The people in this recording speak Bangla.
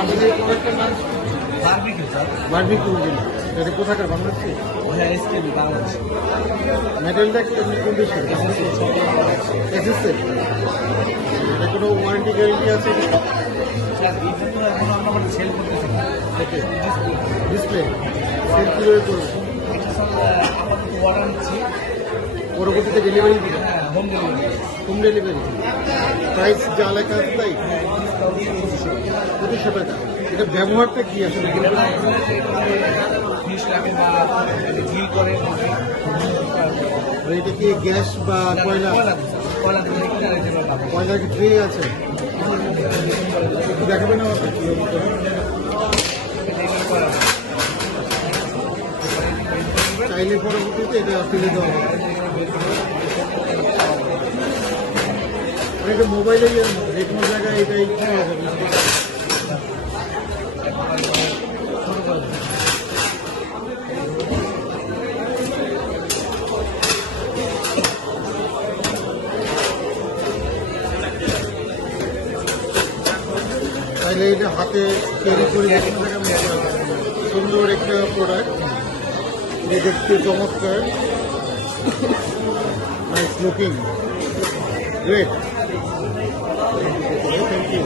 আমাদের এই প্রোডাক্টের নাম বারবিকিউ স্যার। Barbecue engine. এটা কোথাকার বাংলাদেশে? হ্যাঁ, এসকেবি বাংলাদেশ। মেটেলটা কোন দেশের? এসএসএ। এটা কোনো ওয়ারেন্টি গ্যারেন্টি আছে? স্যার এটা তো এখন আমরা সেল করতেছি না। ওকে, ডিসপ্লে সেল কীভাবে করবো? এটা স্যার আপাতত অর্ডার নিচ্ছি। পরবর্তীতে ডেলিভারি দিবে? হ্যাঁ, home delivery. Home delivery. Price যা লেখা আছে তাই? হ্যাঁ, ডিসকাউন্ট 2500 টাকা। এটা ব্যবহারটা কি আসলে? ফিস লাগে বা ঝিল করে আর এটা কি গ্যাস বা কয়লা? কয়লা দিয়ে কিনারে যেটা দাম। কয়লার কি ট্রে আছে? একটু দেখাবেন আমাকে কীভাবে করে? চাইলে পরবর্তীতে এটা ফেলে দেওয়া হবে। আর এটা মোবাইলে যে কোনো জায়গায় এটাই পাওয়া যাবে। তাইলে এটা হাতে ক্যারি করে যে কোনো জায়গায় নিতে হবে। সুন্দর একটা প্রোডাক্ট, এটা দেখতে চমৎকার, nice looking, great, thank you.